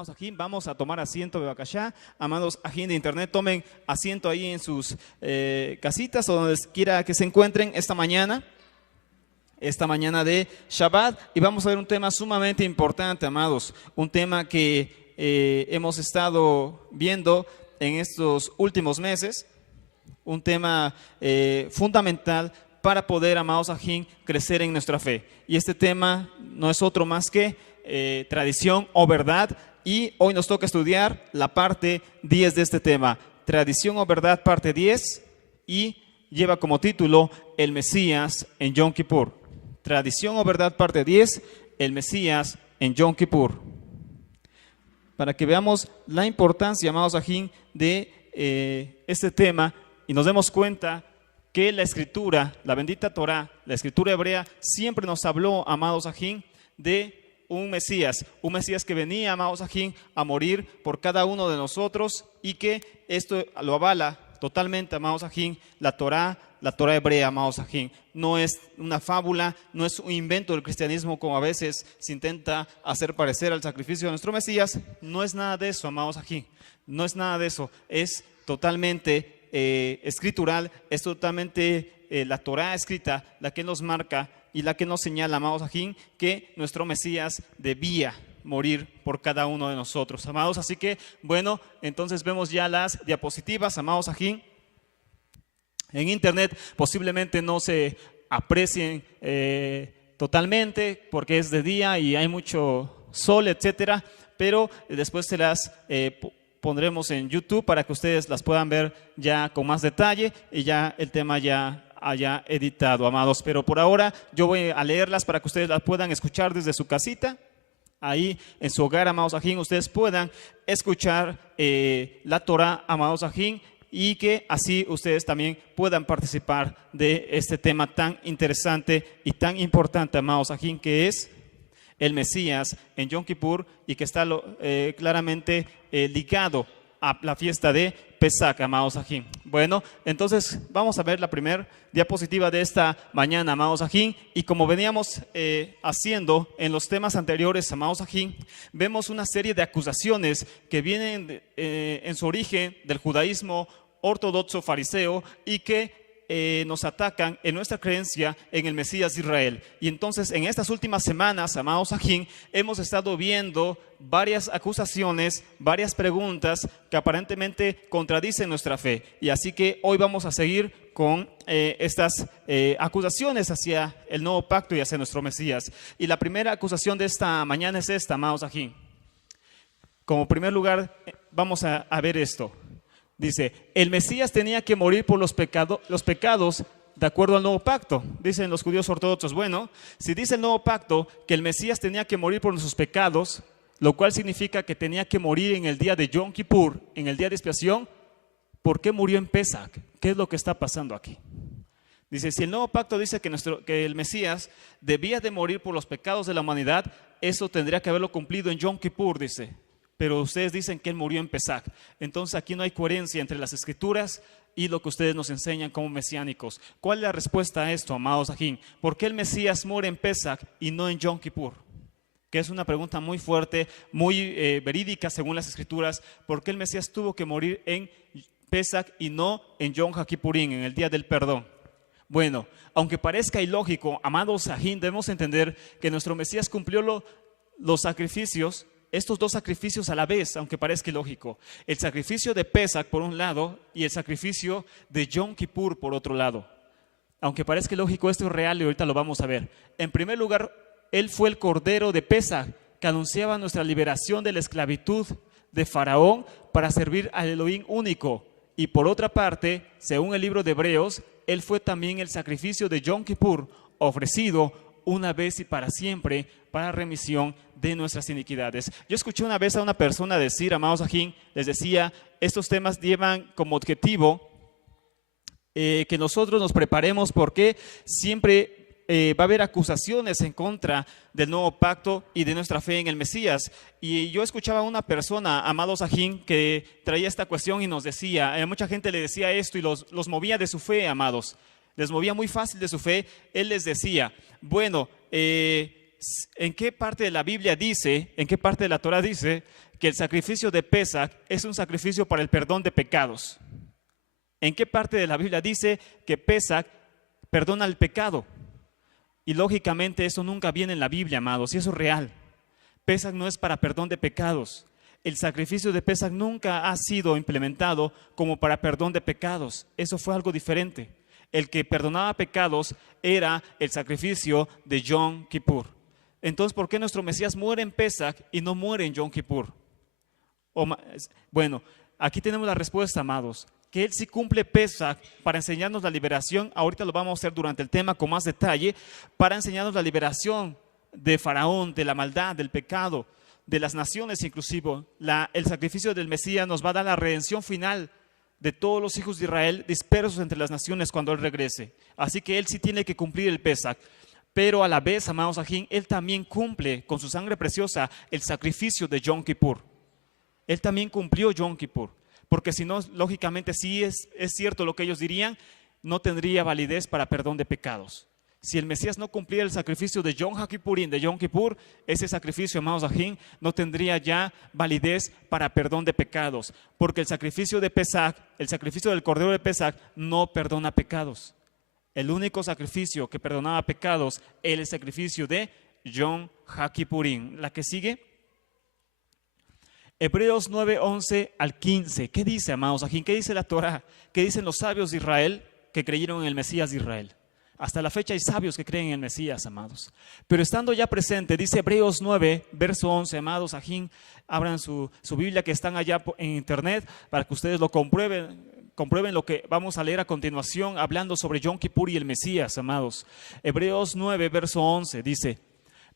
amados ajín, vamos a tomar asiento de Bacallá. Amados ajín de internet, tomen asiento ahí en sus casitas o donde quiera que se encuentren esta mañana de Shabbat. Y vamos a ver un tema sumamente importante, amados. Un tema que hemos estado viendo en estos últimos meses. Un tema fundamental para poder, amados ajín, crecer en nuestra fe. Y este tema no es otro más que tradición o verdad. Y hoy nos toca estudiar la parte 10 de este tema. Tradición o verdad, parte 10. Y lleva como título El Mesías en Yom Kippur. Tradición o verdad, parte 10. El Mesías en Yom Kippur. Para que veamos la importancia, amados ajín, de este tema y nos demos cuenta que la escritura, la bendita Torá, la escritura hebrea, siempre nos habló, amados ajín, de un Mesías que venía, amados ajín, a morir por cada uno de nosotros y que esto lo avala totalmente, amados ajín, la Torá hebrea, amados ajín. No es una fábula, no es un invento del cristianismo como a veces se intenta hacer parecer al sacrificio de nuestro Mesías. No es nada de eso, amados ajín, no es nada de eso, es totalmente escritural, es totalmente la Torá escrita la que nos marca y la que nos señala, amados ajín, que nuestro Mesías debía morir por cada uno de nosotros, amados. Así que, bueno, entonces vemos ya las diapositivas, amados ajín. En internet posiblemente no se aprecien totalmente porque es de día y hay mucho sol, etcétera, pero después se las pondremos en YouTube para que ustedes las puedan ver ya con más detalle y ya el tema ya haya editado, amados. Pero por ahora yo voy a leerlas para que ustedes las puedan escuchar desde su casita. Ahí en su hogar, amados ajín, ustedes puedan escuchar la Torá, amados ajín, y que así ustedes también puedan participar de este tema tan interesante y tan importante, amados ajín, que es el Mesías en Yom Kippur y que está claramente ligado a la fiesta de Pesach, amados ajín. Bueno, entonces vamos a ver la primera diapositiva de esta mañana, amados ajín, y como veníamos haciendo en los temas anteriores, amados ajín, vemos una serie de acusaciones que vienen en su origen del judaísmo ortodoxo fariseo y que nos atacan en nuestra creencia en el Mesías de Israel. Y entonces en estas últimas semanas, amados ajín, hemos estado viendo varias acusaciones, varias preguntas que aparentemente contradicen nuestra fe. Y así que hoy vamos a seguir con estas acusaciones hacia el nuevo pacto y hacia nuestro Mesías. Y la primera acusación de esta mañana es esta, amados ajín. Como primer lugar, vamos a ver esto. Dice, el Mesías tenía que morir por los pecados de acuerdo al nuevo pacto. Dicen los judíos ortodoxos, bueno, si dice el nuevo pacto que el Mesías tenía que morir por nuestros pecados, lo cual significa que tenía que morir en el día de Yom Kippur, en el día de expiación, ¿por qué murió en Pesach? ¿Qué es lo que está pasando aquí? Dice, si el nuevo pacto dice que el Mesías debía de morir por los pecados de la humanidad, eso tendría que haberlo cumplido en Yom Kippur, dice. Pero ustedes dicen que él murió en Pesach. Entonces aquí no hay coherencia entre las escrituras y lo que ustedes nos enseñan como mesiánicos. ¿Cuál es la respuesta a esto, amados ajín? ¿Por qué el Mesías muere en Pesach y no en Yom Kippur? Que es una pregunta muy fuerte, muy verídica según las escrituras. ¿Por qué el Mesías tuvo que morir en Pesach y no en Yom HaKippurim, en el día del perdón? Bueno, aunque parezca ilógico, amados ajín, debemos entender que nuestro Mesías cumplió los sacrificios, estos dos sacrificios a la vez, aunque parezca ilógico. El sacrificio de Pesach por un lado y el sacrificio de Yom Kippur por otro lado. Aunque parezca ilógico, esto es real y ahorita lo vamos a ver. En primer lugar, él fue el cordero de Pesach que anunciaba nuestra liberación de la esclavitud de Faraón para servir al Elohim único. Y por otra parte, según el libro de Hebreos, él fue también el sacrificio de Yom Kippur ofrecido una vez y para siempre para remisión de nuestras iniquidades. Yo escuché una vez a una persona decir, amados ajín, les decía, estos temas llevan como objetivo que nosotros nos preparemos porque siempre va a haber acusaciones en contra del nuevo pacto y de nuestra fe en el Mesías. Y yo escuchaba a una persona, amados ajín, que traía esta cuestión y nos decía, mucha gente le decía esto y los movía de su fe, amados. Les movía muy fácil de su fe. Él les decía, bueno, ¿en qué parte de la Biblia dice, en qué parte de la Torah dice que el sacrificio de Pesach es un sacrificio para el perdón de pecados? ¿En qué parte de la Biblia dice que Pesach perdona el pecado? Y lógicamente eso nunca viene en la Biblia, amados, y eso es real. Pesach no es para perdón de pecados. El sacrificio de Pesach nunca ha sido implementado como para perdón de pecados. Eso fue algo diferente. El que perdonaba pecados era el sacrificio de Yom Kippur. Entonces, ¿por qué nuestro Mesías muere en Pesach y no muere en Yom Kippur? Bueno, aquí tenemos la respuesta, amados. Que Él sí cumple Pesach para enseñarnos la liberación. Ahorita lo vamos a hacer durante el tema con más detalle. Para enseñarnos la liberación de Faraón, de la maldad, del pecado, de las naciones inclusive. El sacrificio del Mesías nos va a dar la redención final de todos los hijos de Israel dispersos entre las naciones cuando Él regrese. Así que Él sí tiene que cumplir el Pesach. Pero a la vez, amados ajín, Él también cumple con su sangre preciosa el sacrificio de Yom Kippur. Él también cumplió Yom Kippur. Porque si no, lógicamente, sí es cierto lo que ellos dirían, no tendría validez para perdón de pecados. Si el Mesías no cumpliera el sacrificio de Yom HaKippurim, de Yom Kippur, ese sacrificio, amados ajín, no tendría ya validez para perdón de pecados. Porque el sacrificio de Pesach, el sacrificio del Cordero de Pesach, no perdona pecados. El único sacrificio que perdonaba pecados era el sacrificio de Yom HaKippurim. La que sigue. Hebreos 9, 11 al 15. ¿Qué dice, amados ajín? ¿Qué dice la Torah? ¿Qué dicen los sabios de Israel que creyeron en el Mesías de Israel? Hasta la fecha hay sabios que creen en el Mesías, amados. Pero estando ya presente, dice Hebreos 9, verso 11, amados ajín, abran su Biblia que están allá en internet para que ustedes lo comprueben lo que vamos a leer a continuación, hablando sobre Yom Kippur y el Mesías, amados. Hebreos 9, verso 11, dice: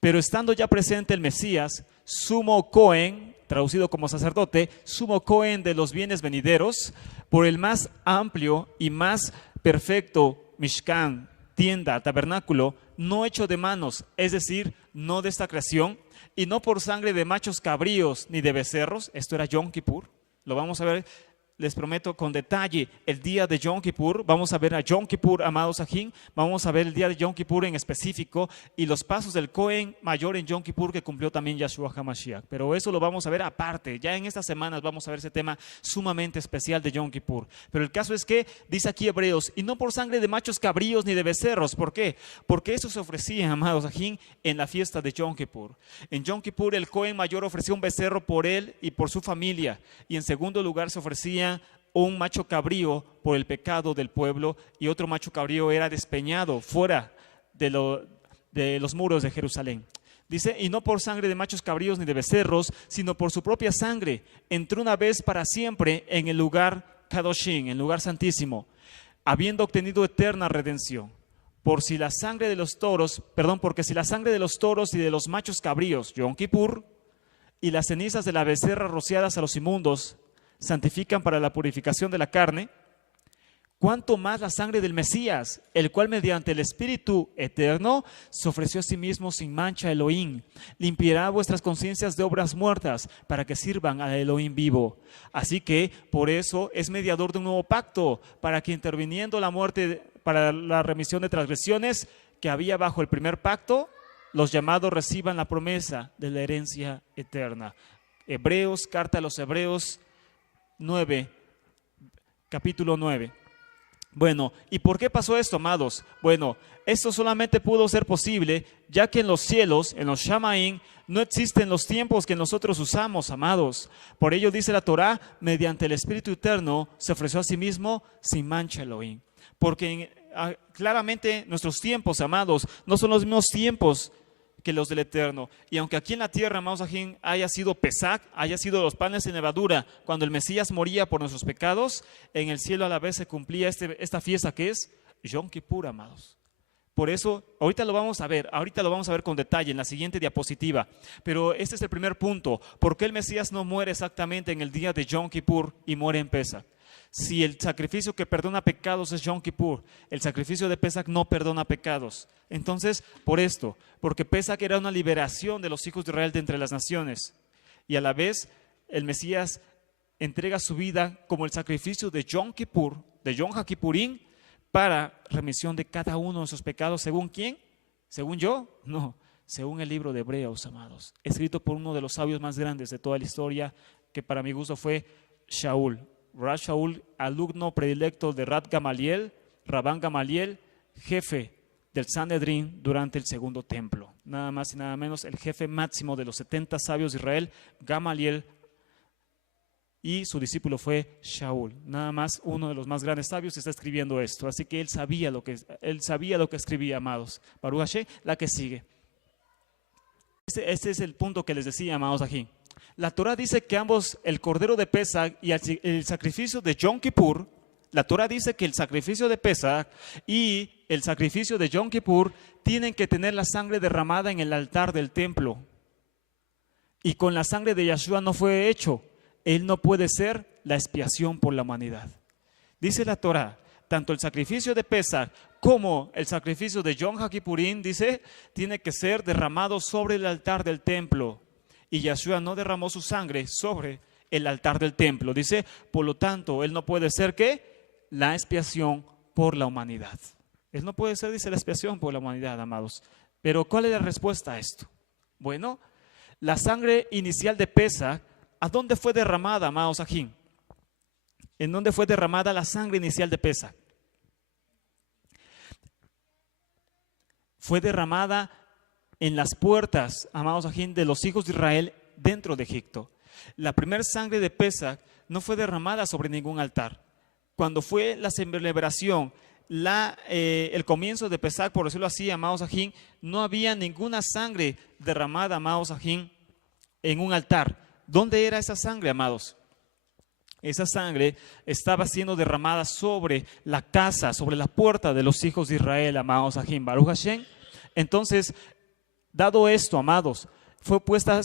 pero estando ya presente el Mesías, sumo Cohen, traducido como sacerdote, sumo Cohen de los bienes venideros, por el más amplio y más perfecto Mishkan, tienda, tabernáculo, no hecho de manos, es decir, no de esta creación, y no por sangre de machos cabríos ni de becerros. Esto era Yom Kippur. Lo vamos a ver, les prometo, con detalle el día de Yom Kippur. Vamos a ver a Yom Kippur, amados ajín. Vamos a ver el día de Yom Kippur en específico y los pasos del Cohen mayor en Yom Kippur que cumplió también Yahshua HaMashiach. Pero eso lo vamos a ver aparte. Ya en estas semanas vamos a ver ese tema sumamente especial de Yom Kippur. Pero el caso es que, dice aquí Hebreos, y no por sangre de machos cabríos ni de becerros. ¿Por qué? Porque eso se ofrecía, amados ajín, en la fiesta de Yom Kippur. En Yom Kippur el Cohen mayor ofrecía un becerro por él y por su familia. Y en segundo lugar se ofrecía un macho cabrío por el pecado del pueblo, y otro macho cabrío era despeñado fuera de los muros de Jerusalén. Dice, y no por sangre de machos cabríos ni de becerros, sino por su propia sangre, entró una vez para siempre en el lugar Kadoshim, en el lugar santísimo, habiendo obtenido eterna redención. Porque si la sangre de los toros y de los machos cabríos, Yom Kippur, y las cenizas de la becerra rociadas a los inmundos, santifican para la purificación de la carne, cuánto más la sangre del Mesías, el cual mediante el Espíritu eterno se ofreció a sí mismo sin mancha a Elohim, limpiará vuestras conciencias de obras muertas para que sirvan a Elohim vivo. Así que por eso es mediador de un nuevo pacto, para que interviniendo la muerte para la remisión de transgresiones que había bajo el primer pacto, los llamados reciban la promesa de la herencia eterna. Hebreos, carta a los Hebreos 9, capítulo 9. Bueno, ¿y por qué pasó esto, amados? Bueno, esto solamente pudo ser posible ya que en los cielos, en los Shamaim, no existen los tiempos que nosotros usamos, amados. Por ello dice la Torah, mediante el Espíritu Eterno se ofreció a sí mismo sin mancha Elohim. Porque claramente nuestros tiempos, amados, no son los mismos tiempos que los del Eterno. Y aunque aquí en la tierra, amados ajín, haya sido Pesach, haya sido los panes sin levadura, cuando el Mesías moría por nuestros pecados, en el cielo a la vez se cumplía esta fiesta que es Yom Kippur, amados. Por eso, ahorita lo vamos a ver con detalle en la siguiente diapositiva. Pero este es el primer punto. ¿Por qué el Mesías no muere exactamente en el día de Yom Kippur y muere en Pesach? Si el sacrificio que perdona pecados es Yom Kippur, el sacrificio de Pesach no perdona pecados. Entonces, porque Pesach era una liberación de los hijos de Israel de entre las naciones. Y a la vez, el Mesías entrega su vida como el sacrificio de Yom Kippur, de Yom HaKippurim, para remisión de cada uno de sus pecados. ¿Según quién? ¿Según yo? No. según el libro de Hebreos, amados, escrito por uno de los sabios más grandes de toda la historia, que para mi gusto fue Shaul. Rab Shaul, alumno predilecto de Rab Gamaliel, Rabán Gamaliel, jefe del Sanedrín durante el segundo templo. Nada más y nada menos, el jefe máximo de los 70 sabios de Israel, Gamaliel, y su discípulo fue Shaul. Nada más, uno de los más grandes sabios está escribiendo esto. Así que él sabía lo que escribía, amados. Baruch Hashem, la que sigue. Este es el punto que les decía, amados, aquí. La Torah dice que ambos, el cordero de Pesach y el sacrificio de Yom Kippur, la Torah dice que el sacrificio de Pesach y el sacrificio de Yom Kippur tienen que tener la sangre derramada en el altar del templo. Y con la sangre de Yeshua no fue hecho. Él no puede ser la expiación por la humanidad. Dice la Torah, tanto el sacrificio de Pesach como el sacrificio de Yom HaKippurim, dice, tiene que ser derramado sobre el altar del templo. Y Yeshua no derramó su sangre sobre el altar del templo. Dice, por lo tanto, Él no puede ser, ¿qué? La expiación por la humanidad. Él no puede ser, dice, la expiación por la humanidad, amados. Pero ¿cuál es la respuesta a esto? Bueno, la sangre inicial de Pesach, ¿a dónde fue derramada, amados ajín? ¿En dónde fue derramada la sangre inicial de Pesach? Fue derramada en las puertas, amados ajín, de los hijos de Israel dentro de Egipto. La primera sangre de Pesach no fue derramada sobre ningún altar. Cuando fue la celebración, el comienzo de Pesach, por decirlo así, amados ajín, no había ninguna sangre derramada, amados ajín, en un altar. ¿Dónde era esa sangre, amados? Esa sangre estaba siendo derramada sobre la casa, sobre la puerta de los hijos de Israel, amados ajín, Baruch Hashem. Entonces, dado esto, amados, fue puesta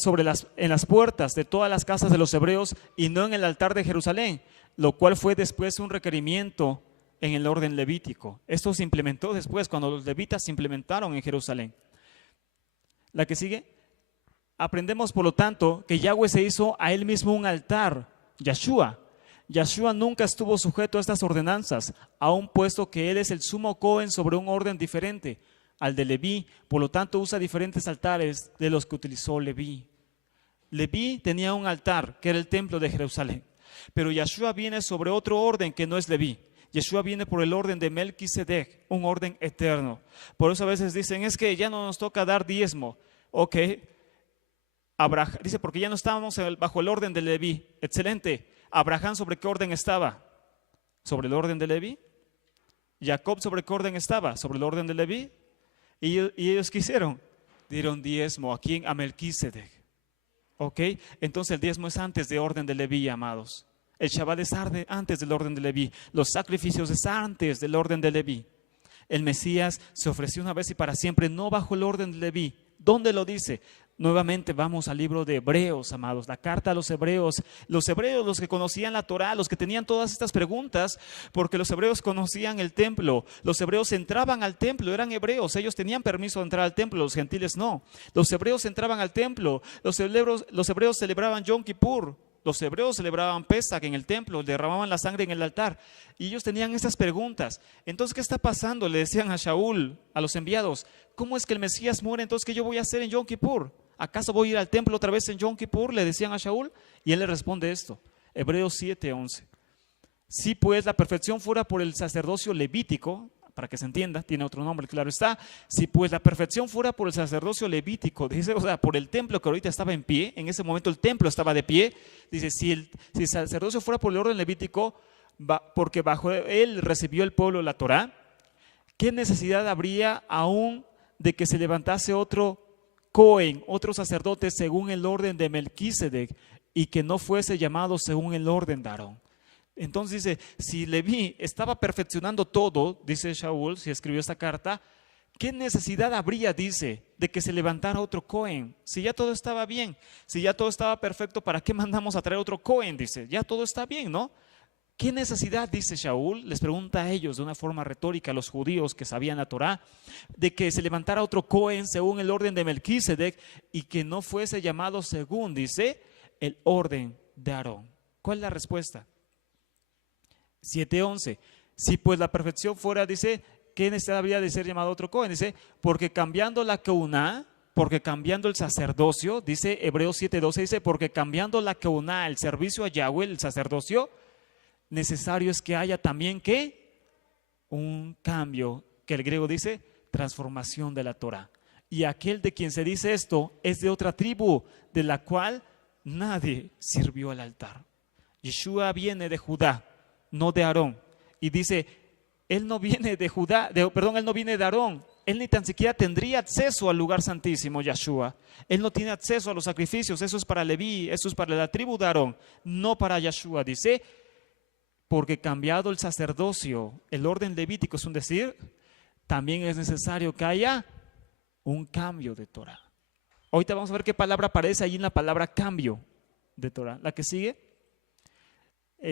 en las puertas de todas las casas de los hebreos y no en el altar de Jerusalén, lo cual fue después un requerimiento en el orden levítico. Esto se implementó después, cuando los levitas se implementaron en Jerusalén. La que sigue. Aprendemos, por lo tanto, que Yahweh se hizo a él mismo un altar, Yeshua. Yeshua nunca estuvo sujeto a estas ordenanzas, aun puesto que él es el sumo Cohen sobre un orden diferente al de Leví, por lo tanto usa diferentes altares de los que utilizó Leví. Leví tenía un altar, que era el templo de Jerusalén, pero Yeshua viene sobre otro orden que no es Leví. Yeshua viene por el orden de Melquisedec, un orden eterno. Por eso a veces dicen, es que ya no nos toca dar diezmo. Ok, Abraham, dice, porque ya no estábamos bajo el orden de Leví. Excelente. ¿Abraham sobre qué orden estaba? ¿Sobre el orden de Leví? ¿Jacob sobre qué orden estaba? ¿Sobre el orden de Leví? ¿Y ellos qué hicieron? Dieron diezmo. ¿A quién? A Melquisedec. ¿Ok? Entonces el diezmo es antes de orden de Leví, amados. El Shabbat es antes del orden de Leví. Los sacrificios es antes del orden de Leví. El Mesías se ofreció una vez y para siempre, no bajo el orden de Leví. ¿Dónde lo dice? Nuevamente vamos al libro de Hebreos, amados, la carta a los hebreos, los que conocían la Torah, los que tenían todas estas preguntas, porque los hebreos conocían el templo, los hebreos entraban al templo, eran hebreos, ellos tenían permiso de entrar al templo, los gentiles no. Los hebreos entraban al templo, los hebreos celebraban Yom Kippur, los hebreos celebraban Pesach en el templo, derramaban la sangre en el altar, y ellos tenían esas preguntas. Entonces, ¿qué está pasando? Le decían a Shaul, a los enviados, ¿cómo es que el Mesías muere? Entonces, ¿qué yo voy a hacer en Yom Kippur? ¿Acaso voy a ir al templo otra vez en Yom Kippur? Le decían a Shaul, y él le responde esto, Hebreos 7:11. Si pues la perfección fuera por el sacerdocio levítico, para que se entienda, tiene otro nombre, claro está. Si pues la perfección fuera por el sacerdocio levítico, dice, o sea, por el templo que ahorita estaba en pie, en ese momento el templo estaba de pie, dice, si el sacerdocio fuera por el orden levítico, porque bajo él recibió el pueblo la Torá, ¿qué necesidad habría aún de que se levantase otro Cohen, otro sacerdote según el orden de Melquisedec y que no fuese llamado según el orden de Aarón? Entonces dice, si Leví estaba perfeccionando todo, dice Shaul, si escribió esta carta, ¿qué necesidad habría, dice, de que se levantara otro Cohen? Si ya todo estaba bien, si ya todo estaba perfecto, ¿para qué mandamos a traer otro Cohen? Dice, ya todo está bien, ¿no? ¿Qué necesidad, dice Shaul? Les pregunta a ellos de una forma retórica, a los judíos que sabían la Torá, de que se levantara otro Cohen según el orden de Melquisedec y que no fuese llamado según, dice, el orden de Aarón. ¿Cuál es la respuesta? 7:11. Si pues la perfección fuera, dice, ¿qué necesidad habría de ser llamado otro Cohen? Dice, porque cambiando la keuná, porque cambiando el sacerdocio, dice Hebreos 7:12, dice, porque cambiando la keuná, el servicio a Yahweh, el sacerdocio, necesario es que haya también, ¿qué? Un cambio, que el griego dice, transformación de la Torah. Y aquel de quien se dice esto es de otra tribu, de la cual nadie sirvió al altar. Yeshua viene de Judá, no de Aarón. Y dice, él no viene de Judá, él no viene de Aarón. Él ni tan siquiera tendría acceso al lugar santísimo, Yeshua. Él no tiene acceso a los sacrificios, eso es para Leví, eso es para la tribu de Aarón, no para Yeshua. Dice, porque cambiado el sacerdocio, el orden levítico es un decir, también es necesario que haya un cambio de Torah. Ahorita vamos a ver qué palabra aparece ahí en la palabra cambio de Torah. La que sigue,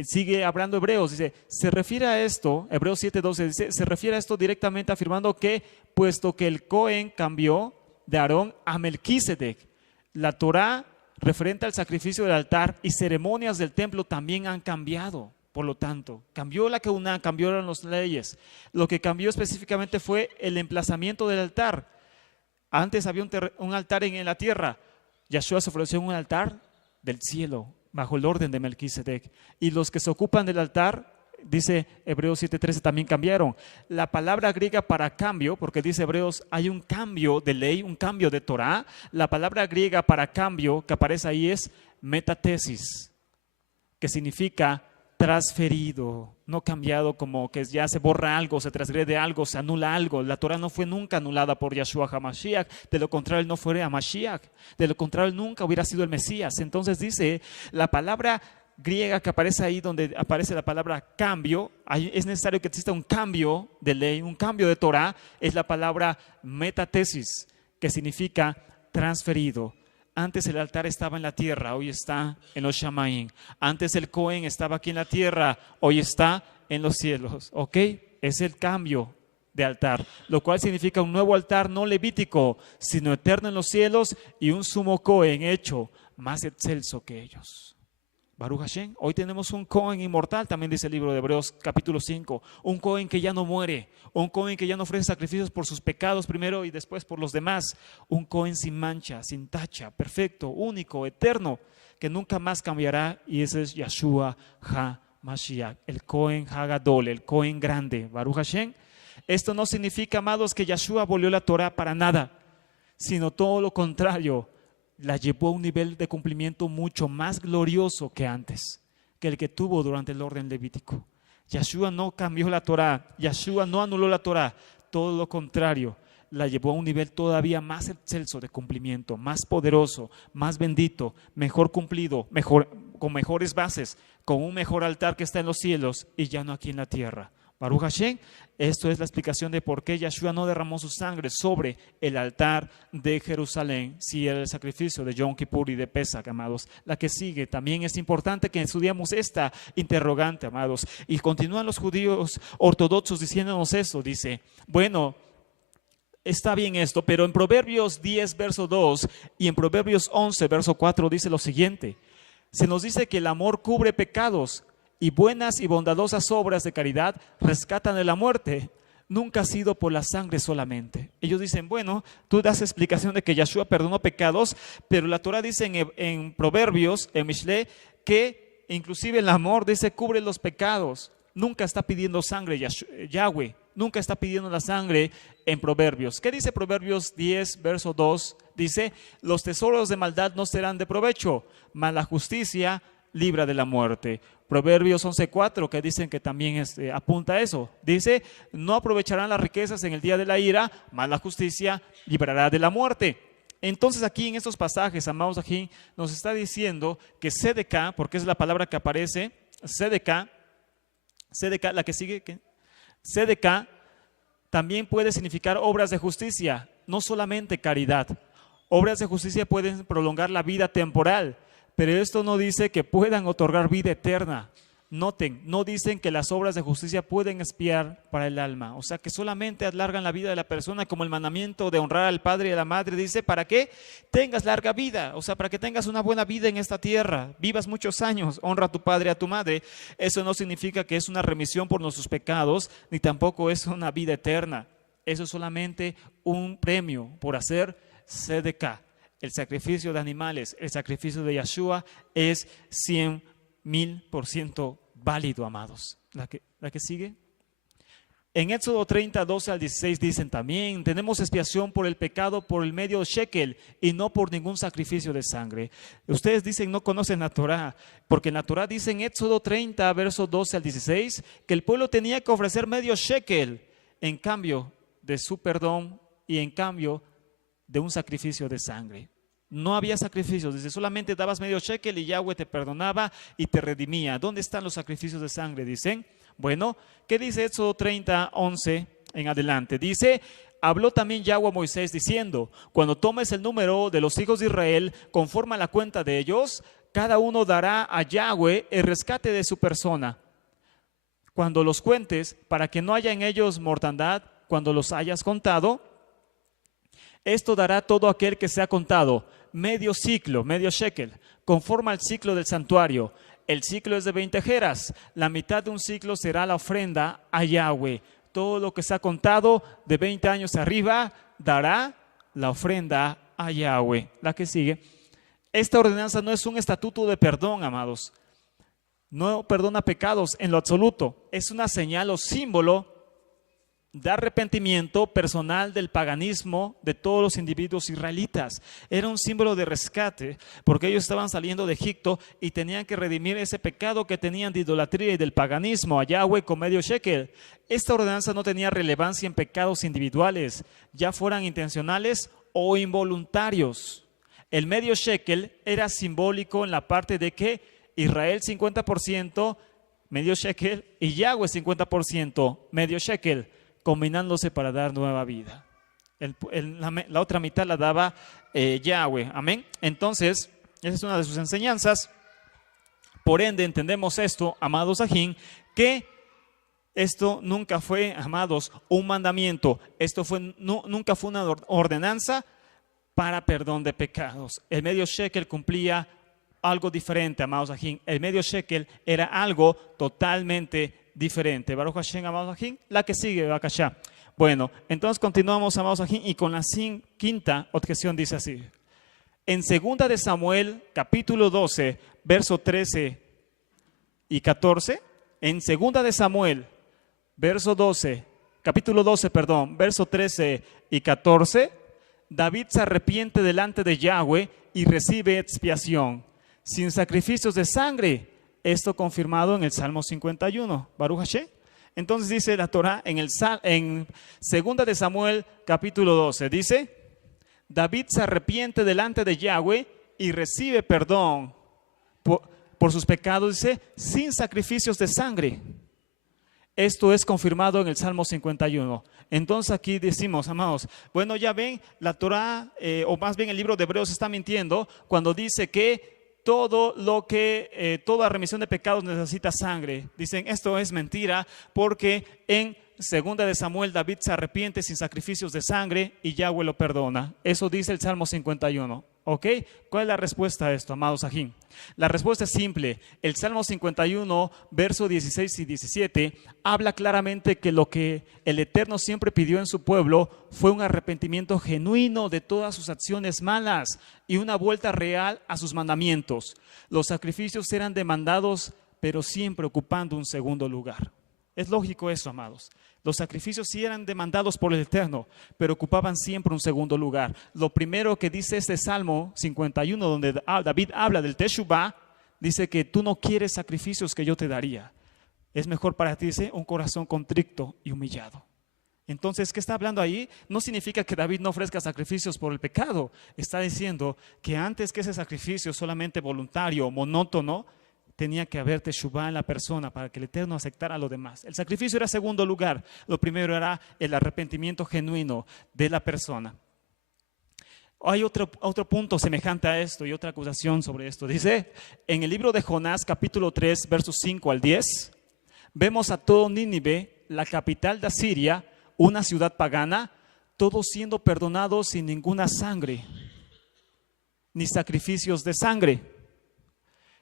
sigue hablando Hebreos, dice, se refiere a esto, Hebreos 7:12, dice, se refiere a esto directamente afirmando que, puesto que el Cohen cambió de Aarón a Melquisedec, la Torah referente al sacrificio del altar y ceremonias del templo también han cambiado. Por lo tanto, cambió la keuná, cambiaron las leyes. Lo que cambió específicamente fue el emplazamiento del altar. Antes había un altar en la tierra. Yeshua se ofreció un altar del cielo, bajo el orden de Melquisedec. Y los que se ocupan del altar, dice Hebreos 7:13, también cambiaron. La palabra griega para cambio, porque dice Hebreos, hay un cambio de ley, un cambio de Torah. La palabra griega para cambio que aparece ahí es metatesis, que significa transferido, no cambiado, como que ya se borra algo, se transgrede algo, se anula algo. La Torah no fue nunca anulada por Yeshua HaMashiach, de lo contrario él no fuera Mashiach, de lo contrario él nunca hubiera sido el Mesías. Entonces dice, la palabra griega que aparece ahí donde aparece la palabra cambio, es necesario que exista un cambio de ley, un cambio de Torah, es la palabra metatesis, que significa transferido. Antes el altar estaba en la tierra, hoy está en los Shamaim. Antes el Cohen estaba aquí en la tierra, hoy está en los cielos. ¿Ok? Es el cambio de altar, lo cual significa un nuevo altar no levítico, sino eterno en los cielos y un sumo Cohen hecho más excelso que ellos. Baruch Hashem, hoy tenemos un Cohen inmortal, también dice el libro de Hebreos capítulo 5, un Cohen que ya no muere, un Cohen que ya no ofrece sacrificios por sus pecados primero y después por los demás, un Cohen sin mancha, sin tacha, perfecto, único, eterno, que nunca más cambiará, y ese es Yeshua HaMashiach, el Cohen Hagadol, el Cohen grande, Baruch Hashem. Esto no significa, amados, que Yeshua abolió la Torah para nada, sino todo lo contrario, la llevó a un nivel de cumplimiento mucho más glorioso que antes, que el que tuvo durante el orden levítico. Yeshua no cambió la Torah, Yeshua no anuló la Torah, todo lo contrario, la llevó a un nivel todavía más excelso de cumplimiento, más poderoso, más bendito, mejor cumplido, con mejores bases, con un mejor altar que está en los cielos y ya no aquí en la tierra. Baruch Hashem, esto es la explicación de por qué Yeshua no derramó su sangre sobre el altar de Jerusalén, si era el sacrificio de Yom Kippur y de Pesach, amados. La que sigue, también es importante que estudiemos esta interrogante, amados. Y continúan los judíos ortodoxos diciéndonos eso, dice, bueno, está bien esto, pero en Proverbios 10, verso 2 y en Proverbios 11, verso 4 dice lo siguiente, se nos dice que el amor cubre pecados, y buenas y bondadosas obras de caridad rescatan de la muerte. Nunca ha sido por la sangre solamente. Ellos dicen, bueno, tú das explicación de que Yeshua perdonó pecados, pero la Torah dice en Proverbios, en Mishle, que inclusive el amor dice cubre los pecados. Nunca está pidiendo sangre Yahweh, nunca está pidiendo la sangre en Proverbios. ¿Qué dice Proverbios 10, verso 2? Dice, los tesoros de maldad no serán de provecho, mas la justicia libra de la muerte. Proverbios 11:4, que dicen que también apunta a eso. Dice, no aprovecharán las riquezas en el día de la ira, mas la justicia librará de la muerte. Entonces aquí en estos pasajes, amados, aquí nos está diciendo que Sedeká, porque es la palabra que aparece, Sedeká, la que sigue, Sedeká también puede significar obras de justicia, no solamente caridad. Obras de justicia pueden prolongar la vida temporal, pero esto no dice que puedan otorgar vida eterna. Noten, no dicen que las obras de justicia pueden expiar para el alma. O sea, que solamente alargan la vida de la persona, como el mandamiento de honrar al padre y a la madre dice, para que tengas larga vida. O sea, para que tengas una buena vida en esta tierra, vivas muchos años, honra a tu padre y a tu madre. Eso no significa que es una remisión por nuestros pecados, ni tampoco es una vida eterna. Eso es solamente un premio por hacer Sedeká. El sacrificio de animales, el sacrificio de Yeshua es 100,000% válido, amados. ¿La que sigue? En Éxodo 30, 12 al 16 dicen también, tenemos expiación por el pecado por el medio shekel y no por ningún sacrificio de sangre. Ustedes dicen no conocen la Torá, porque en la Torá dice en Éxodo 30, versos 12 al 16, que el pueblo tenía que ofrecer medio shekel en cambio de su perdón y en cambio de un sacrificio de sangre. No había sacrificios, dice, solamente dabas medio shekel y Yahweh te perdonaba y te redimía. ¿Dónde están los sacrificios de sangre? Dicen. Bueno, ¿qué dice Éxodo 30, 11 en adelante? Dice, habló también Yahweh a Moisés diciendo, cuando tomes el número de los hijos de Israel, conforme a la cuenta de ellos, cada uno dará a Yahweh el rescate de su persona. Cuando los cuentes, para que no haya en ellos mortandad, cuando los hayas contado, esto dará todo aquel que sea contado, medio ciclo, medio shekel, conforme al ciclo del santuario. El ciclo es de 20 jeras, la mitad de un ciclo será la ofrenda a Yahweh. Todo lo que se ha contado de 20 años arriba dará la ofrenda a Yahweh. La que sigue. Esta ordenanza no es un estatuto de perdón, amados. No perdona pecados en lo absoluto. Es una señal o símbolo de arrepentimiento personal del paganismo de todos los individuos israelitas. Era un símbolo de rescate porque ellos estaban saliendo de Egipto y tenían que redimir ese pecado que tenían de idolatría y del paganismo a Yahweh con medio shekel. Esta ordenanza no tenía relevancia en pecados individuales, ya fueran intencionales o involuntarios. El medio shekel era simbólico en la parte de que Israel 50%, medio shekel, y Yahweh 50%, medio shekel, combinándose para dar nueva vida. La otra mitad la daba Yahweh. Amén. Entonces, esa es una de sus enseñanzas. Por ende, entendemos esto, amados ajín, que esto nunca fue, amados, un mandamiento. Esto nunca fue una ordenanza para perdón de pecados. El medio shekel cumplía algo diferente, amados ajín. El medio shekel era algo totalmente diferente. Baruch Hashem, amados ajín. La que sigue, Bakashá. Bueno, entonces continuamos, amados ajín, y con la quinta objeción dice así. En 2 de Samuel, capítulo 12, verso 13 y 14. En 2 de Samuel, capítulo 12, verso 13 y 14. David se arrepiente delante de Yahweh y recibe expiación sin sacrificios de sangre. Esto confirmado en el Salmo 51, Baruch Hashem. Entonces dice la Torah en 2 de Samuel capítulo 12, dice, David se arrepiente delante de Yahweh y recibe perdón por sus pecados, dice, sin sacrificios de sangre. Esto es confirmado en el Salmo 51. Entonces aquí decimos, amados, bueno, ya ven, la Torah, o más bien el libro de Hebreos está mintiendo cuando dice que toda remisión de pecados necesita sangre. Dicen, esto es mentira porque en 2 de Samuel David se arrepiente sin sacrificios de sangre y Yahweh lo perdona. Eso dice el Salmo 51. ¿Ok? ¿Cuál es la respuesta a esto, amados ajín? La respuesta es simple. El Salmo 51, versos 16 y 17, habla claramente que lo que el Eterno siempre pidió en su pueblo fue un arrepentimiento genuino de todas sus acciones malas y una vuelta real a sus mandamientos. Los sacrificios eran demandados, pero siempre ocupando un segundo lugar. Es lógico eso, amados. Los sacrificios sí eran demandados por el Eterno, pero ocupaban siempre un segundo lugar. Lo primero que dice este Salmo 51, donde David habla del Teshuvah, dice que tú no quieres sacrificios que yo te daría. Es mejor para ti, dice, un corazón contrito y humillado. Entonces, ¿qué está hablando ahí? No significa que David no ofrezca sacrificios por el pecado. Está diciendo que antes que ese sacrificio solamente voluntario, monótono, tenía que haber teshuvá en la persona para que el Eterno aceptara lo demás. El sacrificio era segundo lugar. Lo primero era el arrepentimiento genuino de la persona. Hay otro punto semejante a esto y otra acusación sobre esto. Dice, en el libro de Jonás, capítulo 3, versos 5 al 10, vemos a todo Nínive, la capital de Asiria, una ciudad pagana, todos siendo perdonados sin ninguna sangre, ni sacrificios de sangre.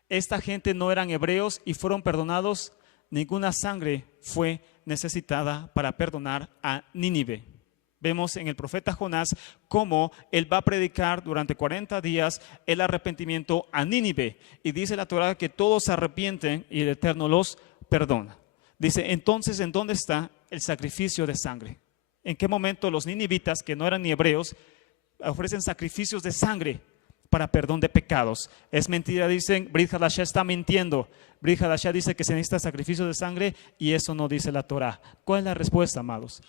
Esta gente no eran hebreos y fueron perdonados. Ninguna sangre fue necesitada para perdonar a Nínive. Vemos en el profeta Jonás cómo él va a predicar durante 40 días el arrepentimiento a Nínive. Y dice la Torá que todos se arrepienten y el Eterno los perdona. Dice, entonces, ¿en dónde está el sacrificio de sangre? ¿En qué momento los ninivitas, que no eran ni hebreos, ofrecen sacrificios de sangre para perdón de pecados? Es mentira, dicen, Brit Hadashah está mintiendo. Brit Hadashah dice que se necesita sacrificio de sangre y eso no dice la Torá. ¿Cuál es la respuesta, amados?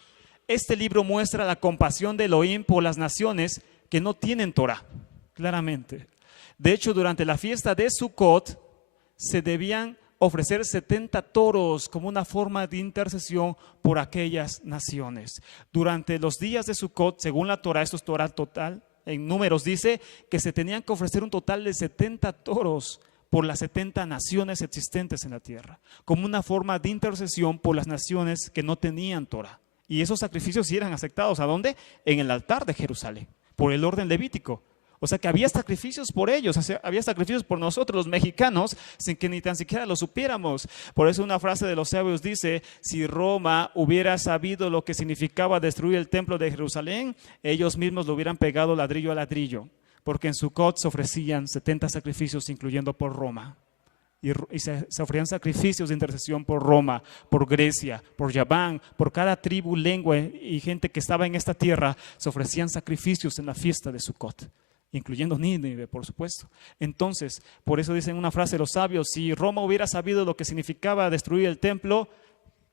Este libro muestra la compasión de Elohim por las naciones que no tienen Torá, claramente. De hecho, durante la fiesta de Sukkot se debían ofrecer 70 toros como una forma de intercesión por aquellas naciones. Durante los días de Sukkot, según la Torá, esto es Torá total, en Números dice que se tenían que ofrecer un total de 70 toros por las 70 naciones existentes en la tierra, como una forma de intercesión por las naciones que no tenían Torá. Y esos sacrificios sí eran aceptados. ¿A dónde? En el altar de Jerusalén, por el orden levítico. O sea que había sacrificios por ellos, había sacrificios por nosotros los mexicanos, sin que ni tan siquiera lo supiéramos. Por eso una frase de los sabios dice, si Roma hubiera sabido lo que significaba destruir el templo de Jerusalén, ellos mismos lo hubieran pegado ladrillo a ladrillo, porque en Sukkot se ofrecían 70 sacrificios, incluyendo por Roma. Y se ofrecían sacrificios de intercesión por Roma, por Grecia, por Yaván, por cada tribu, lengua y gente que estaba en esta tierra. Se ofrecían sacrificios en la fiesta de Sukkot, incluyendo Nínive, por supuesto. Entonces, por eso dicen una frase de los sabios, si Roma hubiera sabido lo que significaba destruir el templo,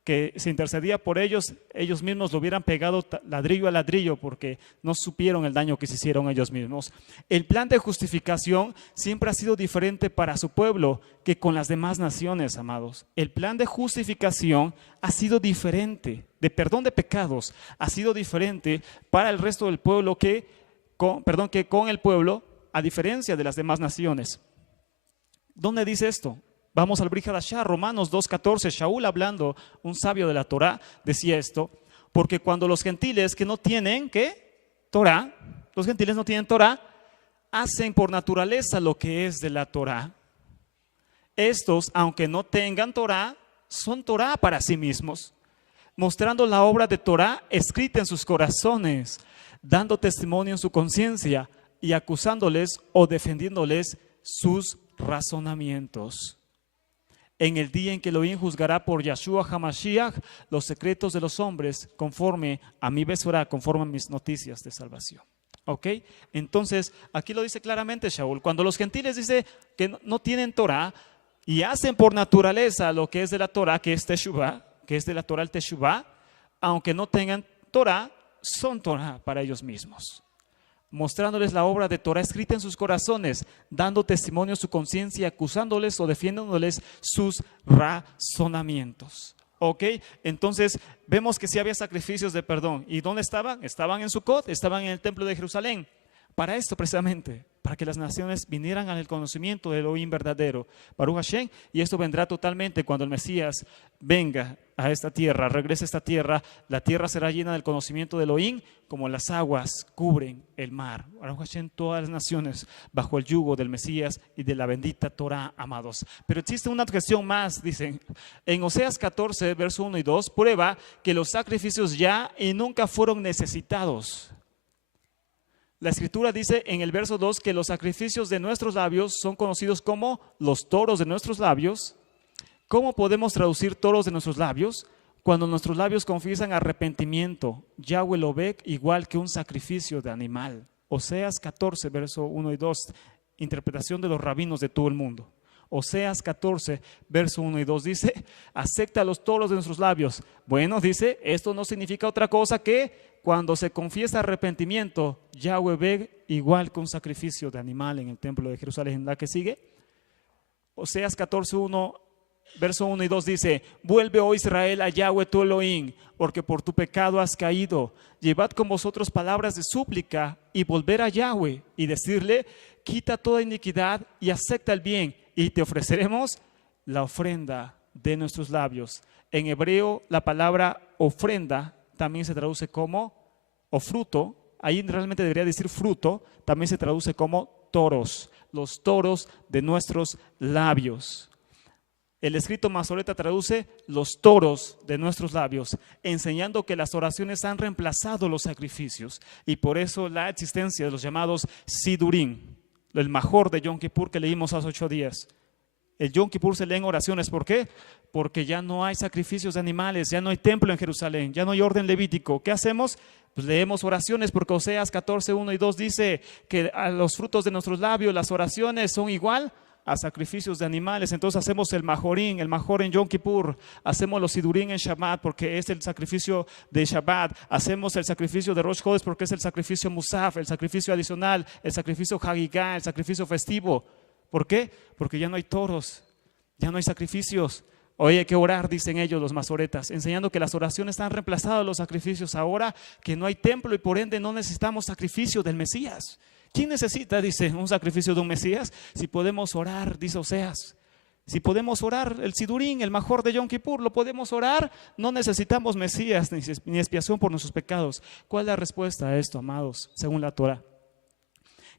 que se intercedía por ellos, ellos mismos lo hubieran pegado ladrillo a ladrillo porque no supieron el daño que se hicieron ellos mismos. El plan de justificación siempre ha sido diferente para su pueblo que con las demás naciones, amados. El plan de justificación ha sido diferente, de perdón de pecados, ha sido diferente para el resto del pueblo que con el pueblo, a diferencia de las demás naciones. ¿Dónde dice esto? Vamos al Brit Hadashah, Romanos 2:14, Shaul hablando, un sabio de la Torá, decía esto, porque cuando los gentiles que no tienen, ¿qué? Torá, los gentiles no tienen Torá, hacen por naturaleza lo que es de la Torá. Estos, aunque no tengan Torá, son Torá para sí mismos, mostrando la obra de Torá escrita en sus corazones, dando testimonio en su conciencia y acusándoles o defendiéndoles sus razonamientos. En el día en que Elohim juzgará por Yahshua HaMashiach los secretos de los hombres conforme a mi besorá, conforme a mis noticias de salvación. ¿Ok? Entonces, aquí lo dice claramente Shaul. Cuando los gentiles dicen que no tienen Torah y hacen por naturaleza lo que es de la Torah, que es Teshuvah, que es de la Torah el Teshuvah, aunque no tengan Torah, son Torah para ellos mismos, mostrándoles la obra de Torah escrita en sus corazones, dando testimonio a su conciencia, acusándoles o defendiéndoles sus razonamientos. ¿Ok? Entonces vemos que sí había sacrificios de perdón. ¿Y dónde estaban? Estaban en Sukkot, estaban en el templo de Jerusalén. Para esto precisamente, para que las naciones vinieran al conocimiento del Elohim verdadero, Baruch Hashem, y esto vendrá totalmente cuando el Mesías venga a esta tierra, regrese a esta tierra, la tierra será llena del conocimiento del Elohim como las aguas cubren el mar. Baruch Hashem, todas las naciones bajo el yugo del Mesías y de la bendita Torah, amados. Pero existe una cuestión más, dicen, en Oseas 14, verso 1 y 2, prueba que los sacrificios ya y nunca fueron necesitados. La Escritura dice en el verso 2 que los sacrificios de nuestros labios son conocidos como los toros de nuestros labios. ¿Cómo podemos traducir toros de nuestros labios? Cuando nuestros labios confiesan arrepentimiento, Yahweh lo ve igual que un sacrificio de animal. Oseas 14, verso 1 y 2, interpretación de los rabinos de todo el mundo. Oseas 14, verso 1 y 2 dice, acepta los toros de nuestros labios. Bueno, dice, esto no significa otra cosa que cuando se confiesa arrepentimiento, Yahweh ve igual que un sacrificio de animal en el templo de Jerusalén. ¿La que sigue? Oseas 14, 1, verso 1 y 2 dice, vuelve, oh Israel, a Yahweh tu Elohim, porque por tu pecado has caído. Llevad con vosotros palabras de súplica y volver a Yahweh y decirle, quita toda iniquidad y acepta el bien, y te ofreceremos la ofrenda de nuestros labios. En hebreo, la palabra ofrenda también se traduce como, o fruto, ahí realmente debería decir fruto, también se traduce como toros, los toros de nuestros labios. El escrito masoreta traduce los toros de nuestros labios, enseñando que las oraciones han reemplazado los sacrificios y por eso la existencia de los llamados sidurín, el major de Yom Kippur que leímos hace 8 días. El Yom Kippur se leen oraciones, ¿por qué? Porque ya no hay sacrificios de animales, ya no hay templo en Jerusalén, ya no hay orden levítico. ¿Qué hacemos? Pues leemos oraciones porque Oseas 14, 1 y 2 dice que a los frutos de nuestros labios las oraciones son igual a sacrificios de animales. Entonces hacemos el major en Yom Kippur, hacemos los sidurín en Shabbat porque es el sacrificio de Shabbat, hacemos el sacrificio de Rosh Chodesh porque es el sacrificio Musaf, el sacrificio adicional, el sacrificio Hagigah, el sacrificio festivo. ¿Por qué? Porque ya no hay toros, ya no hay sacrificios. Hoy hay que orar, dicen ellos los masoretas, enseñando que las oraciones han reemplazado los sacrificios ahora que no hay templo y por ende no necesitamos sacrificio del Mesías. ¿Quién necesita, dice, un sacrificio de un Mesías? Si podemos orar, dice Oseas. Si podemos orar el sidurín, el major de Yom Kippur, lo podemos orar, no necesitamos Mesías ni expiación por nuestros pecados. ¿Cuál es la respuesta a esto, amados, según la Torah?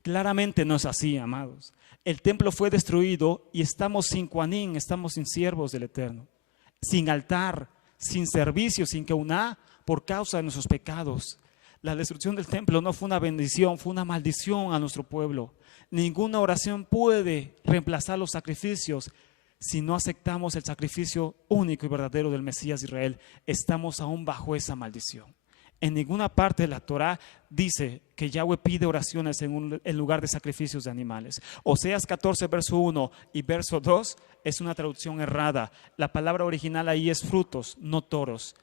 Claramente no es así, amados. El templo fue destruido y estamos sin Kohanim, estamos sin siervos del Eterno, sin altar, sin servicio, sin keuná, por causa de nuestros pecados. La destrucción del templo no fue una bendición, fue una maldición a nuestro pueblo. Ninguna oración puede reemplazar los sacrificios si no aceptamos el sacrificio único y verdadero del Mesías de Israel. Estamos aún bajo esa maldición. En ninguna parte de la Torah dice que Yahweh pide oraciones en lugar de sacrificios de animales. Oseas 14, verso 1 y verso 2 es una traducción errada. La palabra original ahí es frutos, no toros.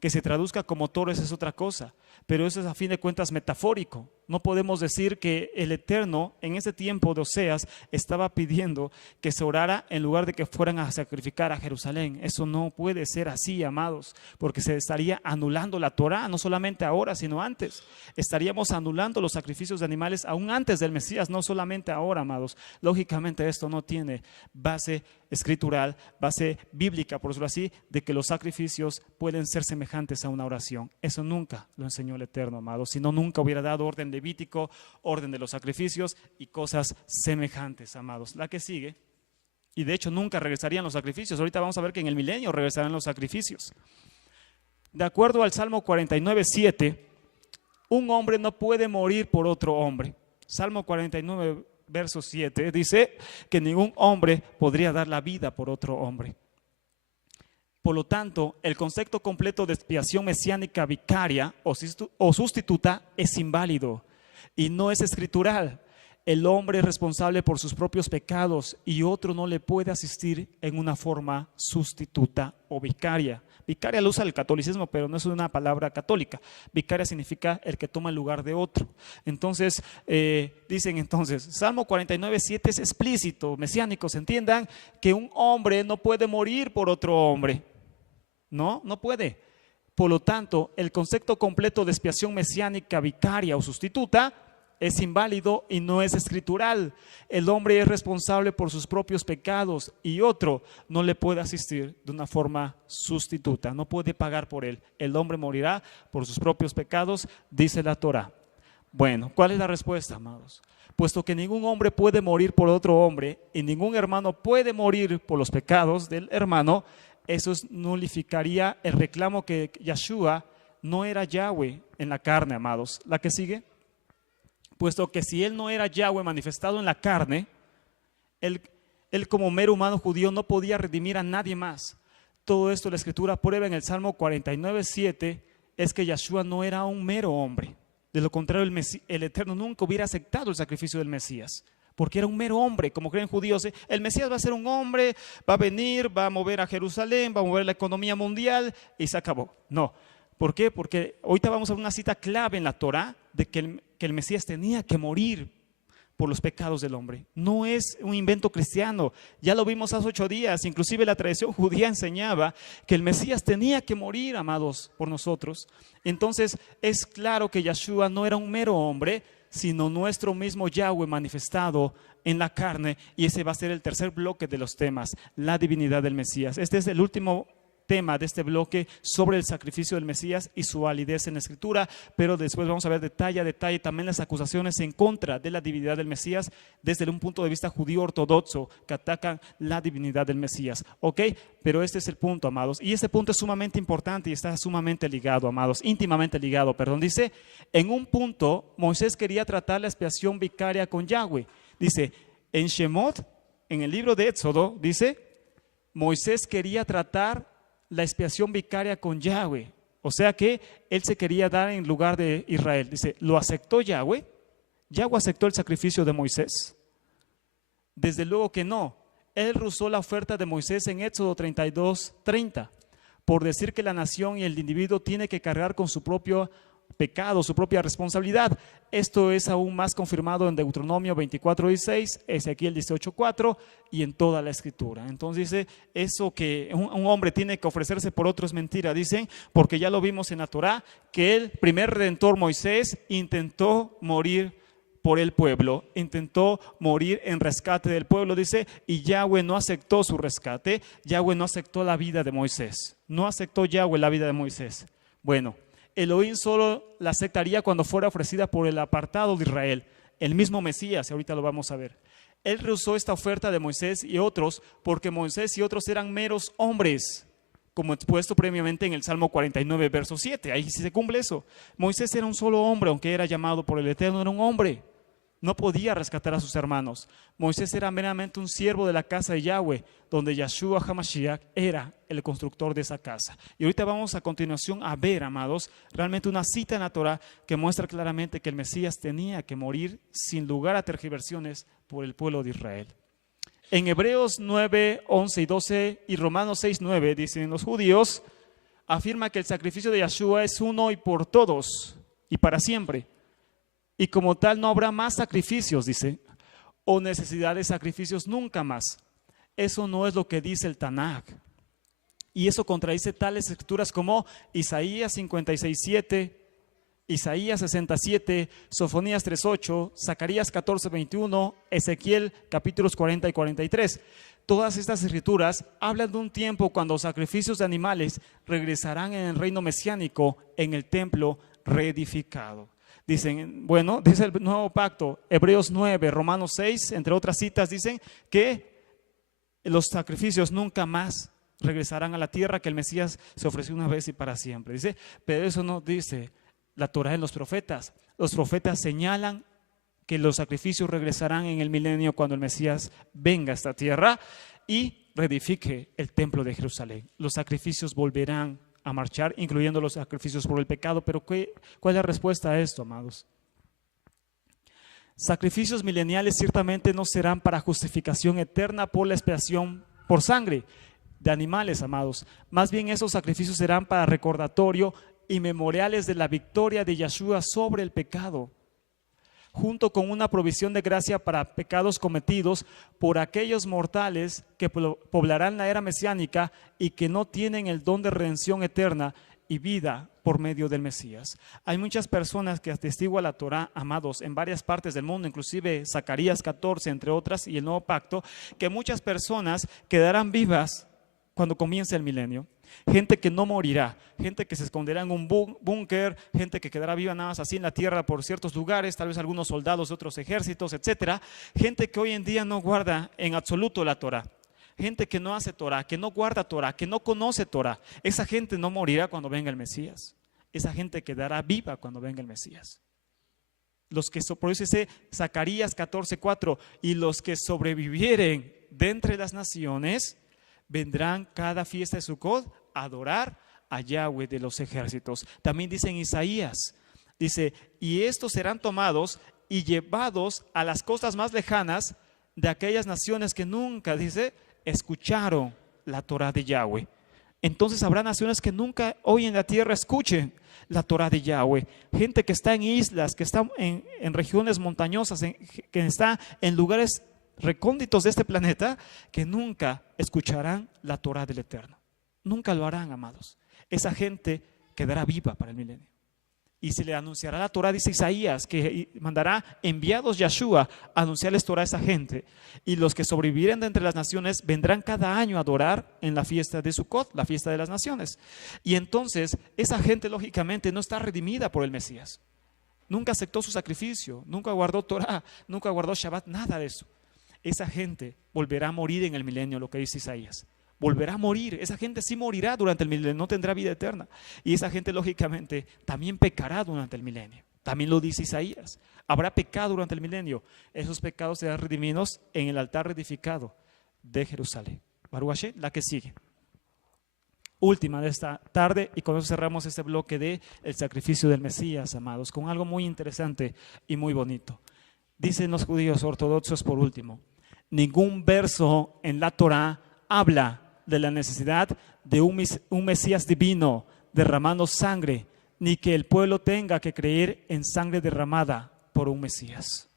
Que se traduzca como toros es otra cosa, pero eso es a fin de cuentas metafórico. No podemos decir que el Eterno en ese tiempo de Oseas estaba pidiendo que se orara en lugar de que fueran a sacrificar a Jerusalén. Eso no puede ser así, amados, porque se estaría anulando la Torah, no solamente ahora, sino antes. Estaríamos anulando los sacrificios de animales aún antes del Mesías, no solamente ahora, amados. Lógicamente esto no tiene base escritural, base bíblica, por decirlo así, de que los sacrificios pueden ser semejantes a una oración. Eso nunca lo enseñó el Eterno, amados, sino nunca hubiera dado orden levítico, orden de los sacrificios y cosas semejantes, amados. La que sigue, y de hecho nunca regresarían los sacrificios. Ahorita vamos a ver que en el milenio regresarán los sacrificios. De acuerdo al Salmo 49, 7, un hombre no puede morir por otro hombre. Salmo 49, verso 7, dice que ningún hombre podría dar la vida por otro hombre. Por lo tanto, el concepto completo de expiación mesiánica vicaria o sustituta es inválido y no es escritural. El hombre es responsable por sus propios pecados y otro no le puede asistir en una forma sustituta o vicaria. Vicaria lo usa el catolicismo, pero no es una palabra católica. Vicaria significa el que toma el lugar de otro. Entonces, dicen entonces, Salmo 49, 7 es explícito, mesiánicos, entiendan que un hombre no puede morir por otro hombre. No puede. Por lo tanto, el concepto completo de expiación mesiánica vicaria o sustituta es inválido y no es escritural. El hombre es responsable por sus propios pecados y otro no le puede asistir de una forma sustituta, no puede pagar por él. El hombre morirá por sus propios pecados, dice la Torah. Bueno, ¿cuál es la respuesta, amados? Puesto que ningún hombre puede morir por otro hombre y ningún hermano puede morir por los pecados del hermano, eso nulificaría el reclamo que Yeshua no era Yahweh en la carne, amados. ¿La que sigue? Puesto que si él no era Yahweh manifestado en la carne, él como mero humano judío no podía redimir a nadie más. Todo esto la Escritura prueba en el Salmo 49, 7, es que Yeshua no era un mero hombre. De lo contrario, el Eterno nunca hubiera aceptado el sacrificio del Mesías, porque era un mero hombre, como creen judíos. El Mesías va a ser un hombre, va a venir, va a mover a Jerusalén, va a mover la economía mundial y se acabó. No. ¿Por qué? Porque ahorita vamos a ver una cita clave en la Torah de que el Mesías tenía que morir por los pecados del hombre. No es un invento cristiano, ya lo vimos hace 8 días, inclusive la tradición judía enseñaba que el Mesías tenía que morir, amados, por nosotros. Entonces es claro que Yeshua no era un mero hombre, sino nuestro mismo Yahweh manifestado en la carne, y ese va a ser el tercer bloque de los temas, la divinidad del Mesías. Este es el último tema de este bloque sobre el sacrificio del Mesías y su validez en la Escritura, pero después vamos a ver detalle a detalle también las acusaciones en contra de la divinidad del Mesías desde un punto de vista judío ortodoxo que atacan la divinidad del Mesías, ¿ok? Pero este es el punto, amados, y este punto es sumamente importante y está sumamente ligado, amados, íntimamente ligado, perdón. Dice, en un punto Moisés quería tratar la expiación vicaria con Yahweh. Dice, en Shemot, en el libro de Éxodo, dice, Moisés quería tratar la expiación vicaria con Yahweh. O sea que él se quería dar en lugar de Israel. Dice, ¿lo aceptó Yahweh? ¿Yahweh aceptó el sacrificio de Moisés? Desde luego que no. Él rehusó la oferta de Moisés en Éxodo 32:30 por decir que la nación y el individuo tiene que cargar con su propio pecado, su propia responsabilidad. Esto es aún más confirmado en Deuteronomio 24:16, Ezequiel 18:4 y en toda la Escritura. Entonces dice, eso que un hombre tiene que ofrecerse por otro es mentira, dicen, porque ya lo vimos en la Torá, que el primer redentor Moisés intentó morir por el pueblo, intentó morir en rescate del pueblo, dice, y Yahweh no aceptó su rescate. Yahweh no aceptó la vida de Moisés, no aceptó Yahweh la vida de Moisés. Bueno, Elohim solo la aceptaría cuando fuera ofrecida por el apartado de Israel, el mismo Mesías, ahorita lo vamos a ver. Él rehusó esta oferta de Moisés y otros porque Moisés y otros eran meros hombres, como expuesto previamente en el Salmo 49, verso 7. Ahí sí se cumple eso. Moisés era un solo hombre, aunque era llamado por el Eterno, era un hombre. No podía rescatar a sus hermanos. Moisés era meramente un siervo de la casa de Yahweh, donde Yahshua HaMashiach era el constructor de esa casa. Y ahorita vamos a continuación a ver, amados, realmente una cita en la Torah que muestra claramente que el Mesías tenía que morir sin lugar a tergiversiones por el pueblo de Israel. En Hebreos 9, 11 y 12 y Romanos 6, 9 dicen los judíos, afirma que el sacrificio de Yahshua es uno y por todos y para siempre. Y como tal no habrá más sacrificios, dice, o necesidad de sacrificios nunca más. Eso no es lo que dice el Tanaj. Y eso contradice tales escrituras como Isaías 56:7, Isaías 67, Sofonías 3:8, Zacarías 14:21, Ezequiel capítulos 40 y 43. Todas estas escrituras hablan de un tiempo cuando los sacrificios de animales regresarán en el reino mesiánico, en el templo reedificado. Dicen, bueno, dice el nuevo pacto, Hebreos 9, Romanos 6, entre otras citas, dicen que los sacrificios nunca más regresarán a la tierra, que el Mesías se ofreció una vez y para siempre. Dice, pero eso no dice la Torah en los profetas. Los profetas señalan que los sacrificios regresarán en el milenio cuando el Mesías venga a esta tierra y reedifique el templo de Jerusalén. Los sacrificios volverán a marchar, incluyendo los sacrificios por el pecado. Pero ¿cuál es la respuesta a esto, amados? Sacrificios mileniales ciertamente no serán para justificación eterna por la expiación por sangre de animales, amados. Más bien esos sacrificios serán para recordatorio y memoriales de la victoria de Yahshua sobre el pecado, junto con una provisión de gracia para pecados cometidos por aquellos mortales que poblarán la era mesiánica y que no tienen el don de redención eterna y vida por medio del Mesías. Hay muchas personas que atestiguan la Torah, amados, en varias partes del mundo, inclusive Zacarías 14, entre otras, y el Nuevo Pacto, que muchas personas quedarán vivas cuando comience el milenio. Gente que no morirá, gente que se esconderá en un búnker, gente que quedará viva nada más así en la tierra por ciertos lugares, tal vez algunos soldados de otros ejércitos, etcétera. Gente que hoy en día no guarda en absoluto la Torah. Gente que no hace Torah, que no guarda Torah, que no conoce Torah. Esa gente no morirá cuando venga el Mesías. Esa gente quedará viva cuando venga el Mesías. Los que, por eso dice Zacarías 14:4, y los que sobrevivieren de entre las naciones vendrán cada fiesta de Sukkot a adorar a Yahweh de los ejércitos. También dice en Isaías, dice, y estos serán tomados y llevados a las costas más lejanas de aquellas naciones que nunca, dice, escucharon la Torah de Yahweh. Entonces habrá naciones que nunca hoy en la tierra escuchen la Torah de Yahweh. Gente que está en islas, que está en regiones montañosas, que está en lugares recónditos de este planeta, que nunca escucharán la Torah del Eterno. Nunca lo harán, amados. Esa gente quedará viva para el milenio. Y se le anunciará la Torah, dice Isaías, que mandará enviados Yahshua a anunciarles Torah a esa gente. Y los que sobrevivieren de entre las naciones vendrán cada año a adorar en la fiesta de Sukkot, la fiesta de las naciones. Y entonces esa gente lógicamente no está redimida por el Mesías. Nunca aceptó su sacrificio, nunca guardó Torah, nunca guardó Shabbat, nada de eso. Esa gente volverá a morir en el milenio, lo que dice Isaías. Volverá a morir, esa gente sí morirá durante el milenio, no tendrá vida eterna. Y esa gente lógicamente también pecará durante el milenio. También lo dice Isaías. Habrá pecado durante el milenio. Esos pecados serán redimidos en el altar reedificado de Jerusalén. Baruch Hashem, la que sigue. Última de esta tarde, y con eso cerramos este bloque de el sacrificio del Mesías, amados, con algo muy interesante y muy bonito. Dicen los judíos ortodoxos por último, ningún verso en la Torah habla de la necesidad de un Mesías divino derramando sangre, ni que el pueblo tenga que creer en sangre derramada por un Mesías.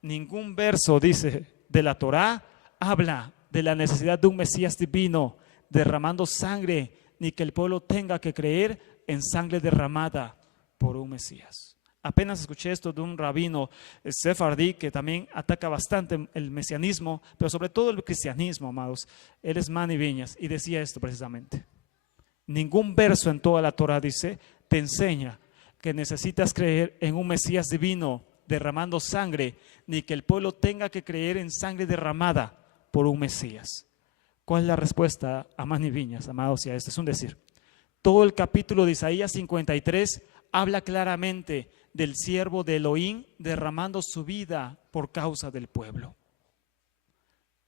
Ningún verso, dice, de la Torá habla de la necesidad de un Mesías divino derramando sangre, ni que el pueblo tenga que creer en sangre derramada por un Mesías. Apenas escuché esto de un rabino sefardí que también ataca bastante el mesianismo, pero sobre todo el cristianismo, amados. Él es Manny Viñas y decía esto precisamente. Ningún verso en toda la Torá, dice, te enseña que necesitas creer en un Mesías divino derramando sangre, ni que el pueblo tenga que creer en sangre derramada por un Mesías. ¿Cuál es la respuesta a Manny Viñas, amados? Y a esto es un decir. Todo el capítulo de Isaías 53 habla claramente del siervo de Elohim derramando su vida por causa del pueblo.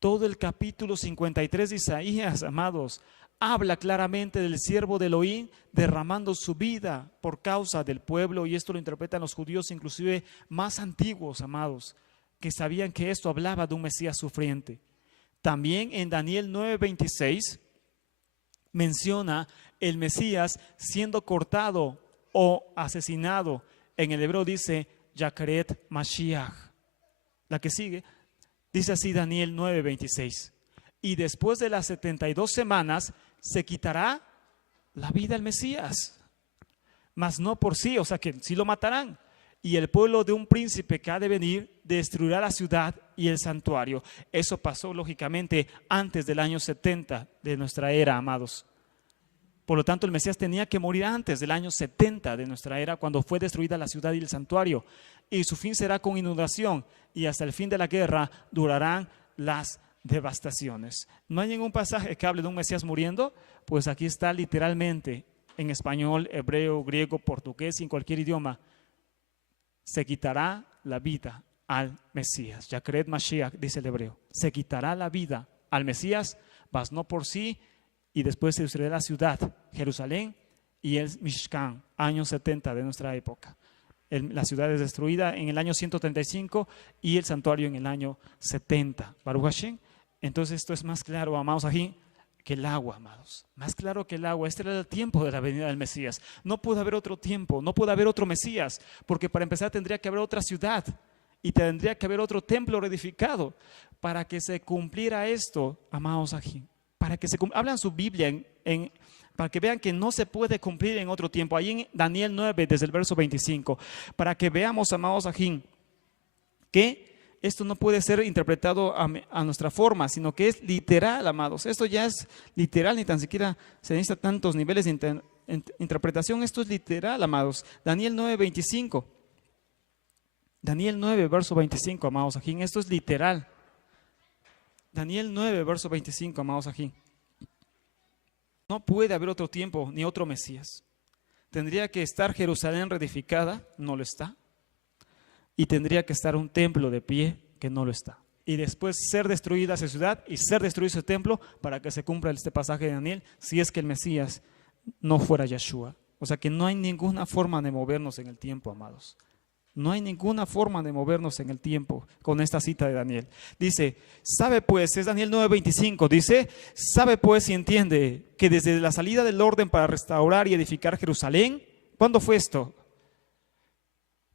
Todo el capítulo 53 de Isaías, amados, habla claramente del siervo de Elohim derramando su vida por causa del pueblo, y esto lo interpretan los judíos inclusive más antiguos, amados, que sabían que esto hablaba de un Mesías sufriente. También en Daniel 9:26 menciona el Mesías siendo cortado o asesinado. En el hebreo dice Yacaret Mashiach. La que sigue dice así Daniel 9:26. Y después de las 72 semanas se quitará la vida al Mesías, mas no por sí, o sea que sí lo matarán. Y el pueblo de un príncipe que ha de venir destruirá la ciudad y el santuario. Eso pasó lógicamente antes del año 70 de nuestra era, amados. Por lo tanto, el Mesías tenía que morir antes del año 70 de nuestra era, cuando fue destruida la ciudad y el santuario. Y su fin será con inundación, y hasta el fin de la guerra durarán las devastaciones. ¿No hay ningún pasaje que hable de un Mesías muriendo? Pues aquí está literalmente en español, hebreo, griego, portugués y en cualquier idioma. Se quitará la vida al Mesías. Yacaret Mashiach, dice el hebreo. Se quitará la vida al Mesías, mas no por sí. Y después se destruirá la ciudad, Jerusalén y el Mishkan, años 70 de nuestra época. La ciudad es destruida en el año 135 y el santuario en el año 70. Baruch Hashem. Entonces esto es más claro, amados, aquí que el agua, amados. Más claro que el agua. Este era el tiempo de la venida del Mesías. No puede haber otro tiempo, no puede haber otro Mesías, porque para empezar tendría que haber otra ciudad y tendría que haber otro templo reedificado para que se cumpliera esto, amados, aquí. Para que se hablan su Biblia para que vean que no se puede cumplir en otro tiempo. Ahí en Daniel 9, desde el verso 25, para que veamos, amados ajín, que esto no puede ser interpretado a nuestra forma, sino que es literal, amados. Esto ya es literal, ni tan siquiera se necesita tantos niveles de interpretación. Esto es literal, amados. Daniel 9, 25. Daniel 9, verso 25, amados ajín. Esto es literal. Daniel 9, verso 25, amados aquí. No puede haber otro tiempo ni otro Mesías. Tendría que estar Jerusalén reedificada, no lo está. Y tendría que estar un templo de pie, que no lo está. Y después ser destruida esa ciudad y ser destruido ese templo para que se cumpla este pasaje de Daniel, si es que el Mesías no fuera Yeshua. O sea que no hay ninguna forma de movernos en el tiempo, amados. No hay ninguna forma de movernos en el tiempo con esta cita de Daniel. Dice, sabe pues, es Daniel 9:25, dice, sabe pues y entiende que desde la salida del orden para restaurar y edificar Jerusalén, ¿cuándo fue esto?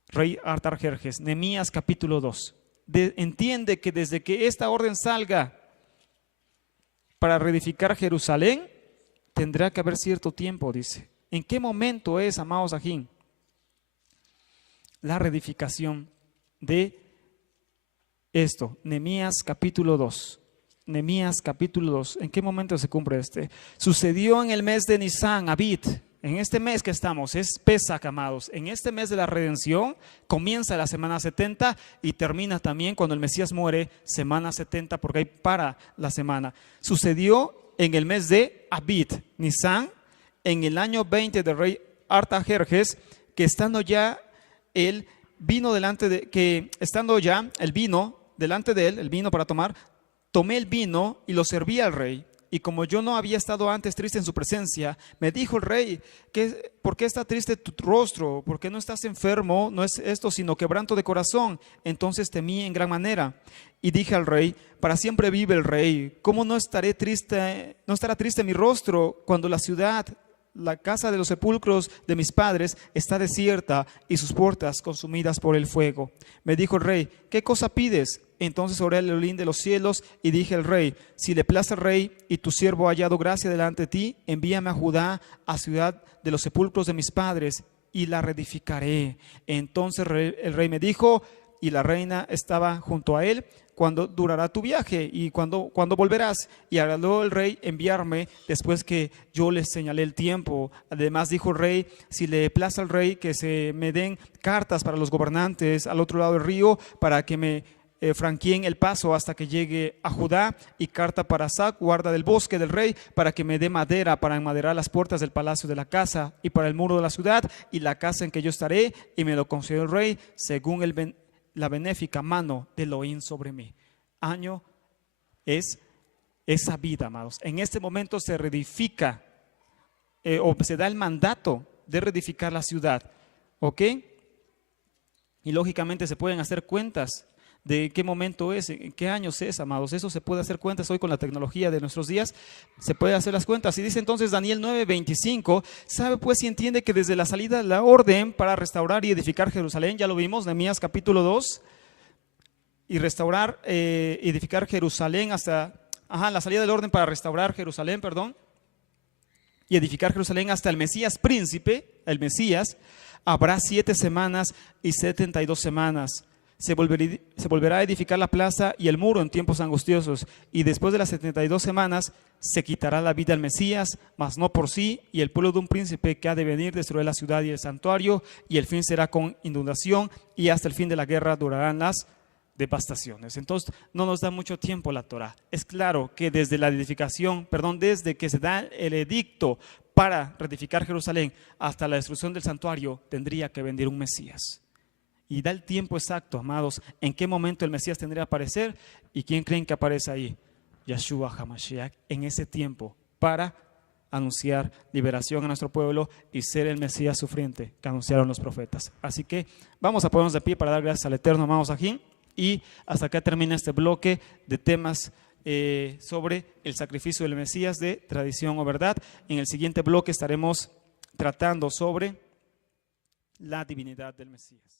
Rey Artajerjes, Nehemías capítulo 2. Entiende que desde que esta orden salga para reedificar Jerusalén, tendrá que haber cierto tiempo, dice. ¿En qué momento es, amados ajín? la reedificación de esto. Nehemías capítulo 2. Nehemías capítulo 2. ¿En qué momento se cumple este? Sucedió en el mes de Nisan, Abib. En este mes que estamos, es Pesach, amados. En este mes de la redención comienza la semana 70 y termina también cuando el Mesías muere, semana 70, porque hay para la semana. Sucedió en el mes de Abib, Nisan, en el año 20 del rey Artajerjes, que estando ya el vino delante de, que estando ya el vino delante de él, el vino para tomar, tomé el vino y lo serví al rey. Y como yo no había estado antes triste en su presencia, me dijo el rey, ¿por qué está triste tu rostro? ¿Por qué no estás enfermo? No es esto sino quebranto de corazón. Entonces temí en gran manera. Y dije al rey, para siempre vive el rey. ¿Cómo no estará triste mi rostro cuando la ciudad, la casa de los sepulcros de mis padres está desierta y sus puertas consumidas por el fuego? Me dijo el rey, ¿qué cosa pides? Entonces oré el Elohim de los cielos y dije al rey, si le place al rey y tu siervo ha hallado gracia delante de ti, envíame a Judá, a ciudad de los sepulcros de mis padres, y la reedificaré. Entonces el rey me dijo, y la reina estaba junto a él, ¿cuándo durará tu viaje? ¿Y cuándo volverás? Y agradó el rey enviarme después que yo les señalé el tiempo. Además dijo el rey, si le place al rey que se me den cartas para los gobernantes al otro lado del río, para que me franqueen el paso hasta que llegue a Judá, y carta para Sac, guarda del bosque del rey, para que me dé madera para enmaderar las puertas del palacio de la casa y para el muro de la ciudad y la casa en que yo estaré, y me lo concedió el rey según la benéfica mano de Elohim sobre mí. Año es esa vida, amados. En este momento se reedifica o se da el mandato de reedificar la ciudad, ¿ok? Y lógicamente se pueden hacer cuentas de qué momento es, en qué años es, amados. Eso se puede hacer cuentas hoy con la tecnología de nuestros días, se puede hacer las cuentas. Y dice entonces Daniel 9:25, sabe pues y entiende que desde la salida de la orden para restaurar y edificar Jerusalén, ya lo vimos, Nehemías capítulo 2, y restaurar, edificar Jerusalén hasta, la salida del orden para restaurar Jerusalén, y edificar Jerusalén hasta el Mesías príncipe, el Mesías, habrá 7 semanas y 72 semanas. Se volverá a edificar la plaza y el muro en tiempos angustiosos, y después de las 72 semanas se quitará la vida al Mesías, mas no por sí, y el pueblo de un príncipe que ha de venir destruirá la ciudad y el santuario, y el fin será con inundación, y hasta el fin de la guerra durarán las devastaciones. Entonces no nos da mucho tiempo la Torah. Es claro que desde la edificación, desde que se da el edicto para reedificar Jerusalén hasta la destrucción del santuario, tendría que venir un Mesías. Y da el tiempo exacto, amados, en qué momento el Mesías tendría que aparecer. ¿Y quién creen que aparece ahí? Yeshua HaMashiach, en ese tiempo, para anunciar liberación a nuestro pueblo y ser el Mesías sufriente que anunciaron los profetas. Así que vamos a ponernos de pie para dar gracias al Eterno, amados Ajín. Y hasta acá termina este bloque de temas sobre el sacrificio del Mesías de tradición o verdad. En el siguiente bloque estaremos tratando sobre la divinidad del Mesías.